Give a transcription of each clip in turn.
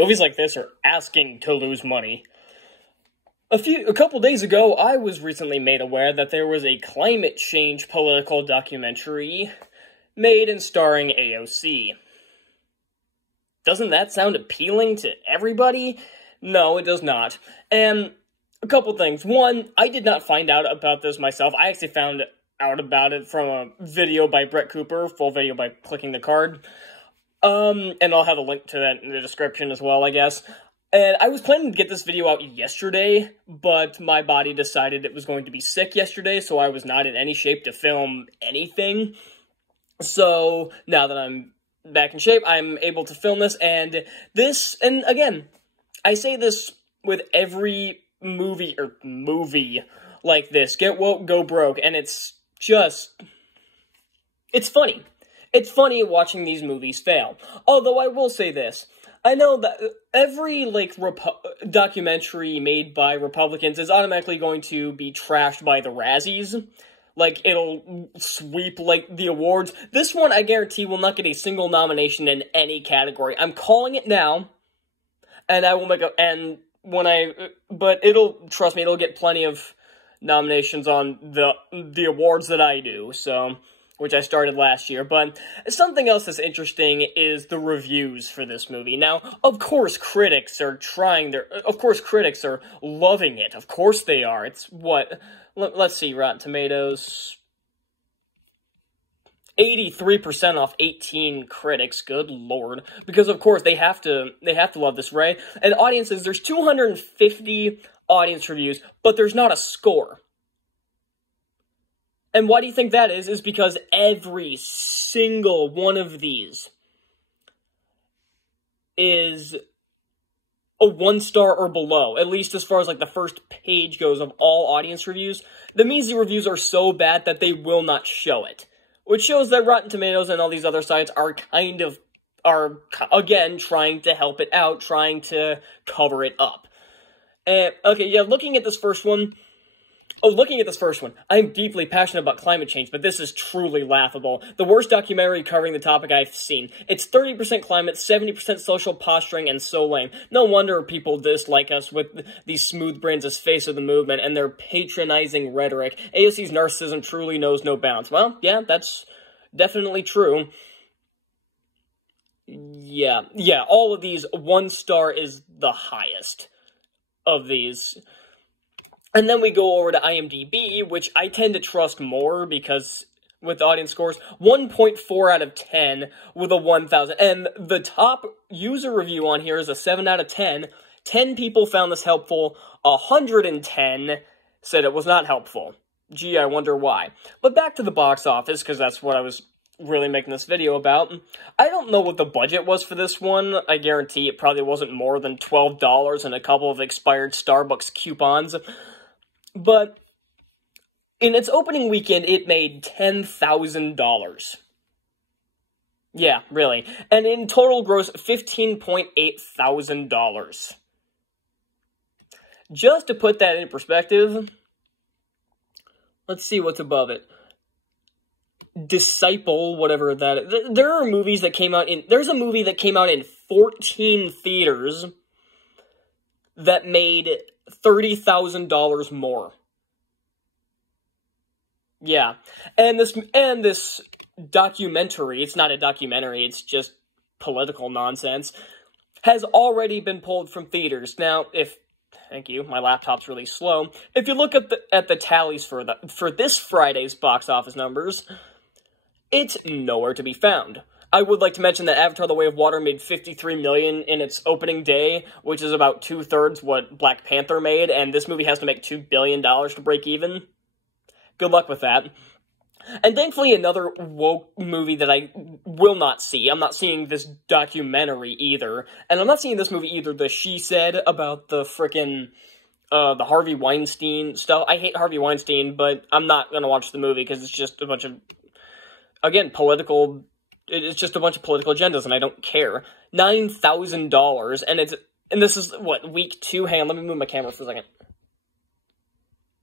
Movies like this are asking to lose money. A couple days ago, I was recently made aware that there was a climate change political documentary made and starring AOC. Doesn't that sound appealing to everybody? No, it does not. And a couple things. One, I did not find out about this myself. I actually found out about it from a video by Brett Cooper, full video by clicking the card. And I'll have a link to that in the description as well, I guess. And I was planning to get this video out yesterday, but my body decided it was going to be sick yesterday, so I was not in any shape to film anything. So, now that I'm back in shape, I'm able to film this, and again, I say this with every movie like this, get woke, go broke, and it's funny. It's funny watching these movies fail. Although I will say this, I know that every, documentary made by Republicans is automatically going to be trashed by the Razzies. It'll sweep, the awards. This one, I guarantee, will not get a single nomination in any category. I'm calling it now, and I will but trust me, it'll get plenty of nominations on the awards that I do, which I started last year. But something else that's interesting is the reviews for this movie. Now, of course, critics are loving it. Of course they are. It's what? Let's see, Rotten Tomatoes. 83% off 18 critics. Good lord. Because, of course, they have to love this, right? And audiences, there's 250 audience reviews, but there's not a score. And why do you think that is? Is because every single one of these is a 1-star or below, at least as far as, the first page goes of all audience reviews. The measly reviews are so bad that they will not show it. Which shows that Rotten Tomatoes and all these other sites are again, trying to help it out, trying to cover it up. Okay, yeah, looking at this first one, I'm deeply passionate about climate change, but this is truly laughable. The worst documentary covering the topic I've seen. It's 30% climate, 70% social posturing, and so lame. No wonder people dislike us with these smooth brains as face of the movement and their patronizing rhetoric. AOC's narcissism truly knows no bounds. Well, yeah, that's definitely true. Yeah, all of these, 1 star is the highest of these. And then we go over to IMDb, which I tend to trust more because with audience scores, 1.4 out of 10 with a 1,000. And the top user review on here is a 7 out of 10. 10 people found this helpful. 110 said it was not helpful. Gee, I wonder why. But back to the box office, because that's what I was really making this video about. I don't know what the budget was for this one. I guarantee it probably wasn't more than $12 and a couple of expired Starbucks coupons. But in its opening weekend, it made $10,000. Yeah, really. And in total gross, $15.8 thousand. Just to put that in perspective, let's see what's above it. Disciple, whatever that is. There are movies that came out in... There's a movie that came out in 14 theaters that made $30,000 more. Yeah. And this documentary, it's not a documentary, it's just political nonsense, has already been pulled from theaters. Now, thank you, my laptop's really slow. If you look at the tallies for this Friday's box office numbers, it's nowhere to be found. I would like to mention that Avatar: The Way of Water made $53 million in its opening day, which is about 2/3 what Black Panther made, and this movie has to make $2 billion to break even. Good luck with that. And thankfully, another woke movie that I will not see. I'm not seeing this documentary either. And I'm not seeing this movie either, the She Said about the frickin' the Harvey Weinstein stuff. I hate Harvey Weinstein, but I'm not gonna watch the movie because it's just a bunch of, again, political... It's just a bunch of political agendas, and I don't care. $9,000, and this is, what, week 2? Hang on, let me move my camera for a second.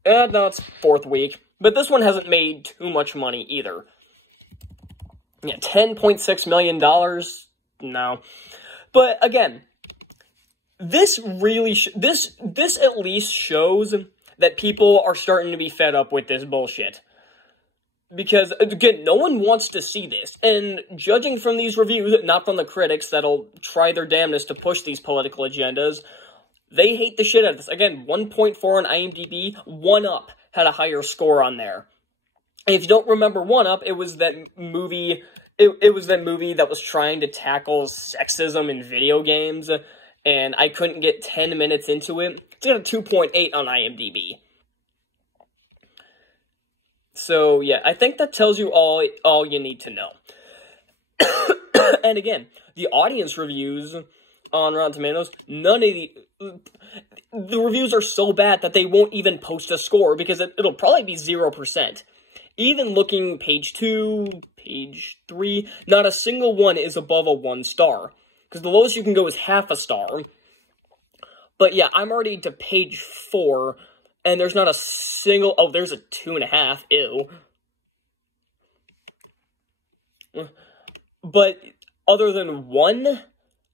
No, it's 4th week. But this one hasn't made too much money, either. Yeah, $10.6 million? No. But, again, this really, this at least shows that people are starting to be fed up with this bullshit. Because, again, no one wants to see this. And judging from these reviews, not from the critics that'll try their damnedest to push these political agendas, they hate the shit out of this. Again, 1.4 on IMDb, 1UP had a higher score on there. And if you don't remember 1UP, it was that movie, it was that movie that was trying to tackle sexism in video games, and I couldn't get 10 minutes into it. It's got a 2.8 on IMDb. So, yeah, I think that tells you all you need to know. And again, the audience reviews on Rotten Tomatoes, none of the reviews are so bad that they won't even post a score, because it'll probably be 0%. Even looking page 2, page 3, not a single one is above a 1 star. Because the lowest you can go is half a star. But yeah, I'm already to page 4, and there's not a single... Oh, there's a 2.5. Ew. But other than 1,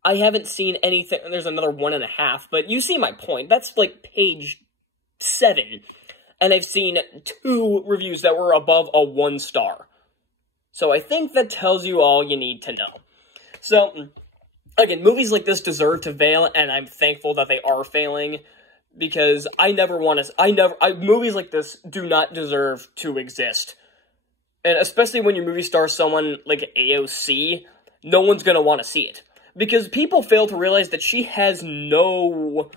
I haven't seen anything... There's another 1.5, but you see my point. That's like page 7. And I've seen 2 reviews that were above a 1 star. So I think that tells you all you need to know. So, again, movies like this deserve to fail, and I'm thankful that they are failing. Because I never want to... movies like this do not deserve to exist. And especially when your movie stars someone like AOC, no one's going to want to see it. Because people fail to realize that she has no...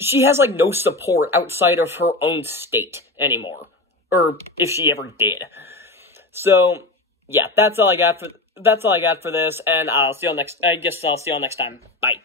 She has, like, no support outside of her own state anymore. Or if she ever did. So, yeah, that's all I got for this, and I guess I'll see you all next time. Bye.